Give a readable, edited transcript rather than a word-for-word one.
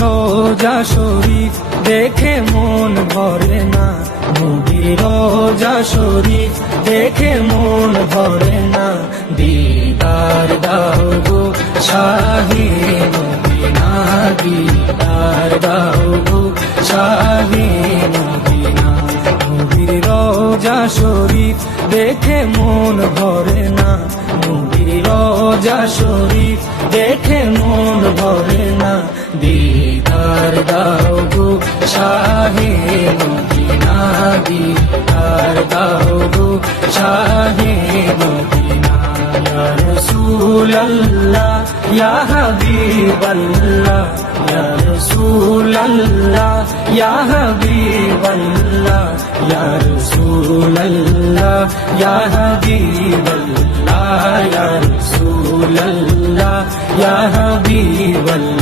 রোজা শরীফ দেখে মন ভরে না, নবীর রোজা শরীফ দেখে মন ভরে না। দিদার দাও গো শাহে মদিনা, দিদার দাও গো শাহে মদিনা। নবীর রোজা শরীফ দেখে মন ভরে না, নবীর রোজা শরীফ দেখে মন ভরে না। দিদার দাও গো শাহে মদিনা, দিদার দাও গো শাহে মদিনা। ইয়া রাসূলুল্লাহ ইয়া হাবিবাল্লাহ, ইয়া রাসূলুল্লাহ ইয়া হাবিবাল্লাহ, ইয়া রাসূলুল্লাহ ইয়া হাবিবাল্লাহ, ইয়া রাসূলুল্লাহ ইয়া হাবিবাল্লাহ।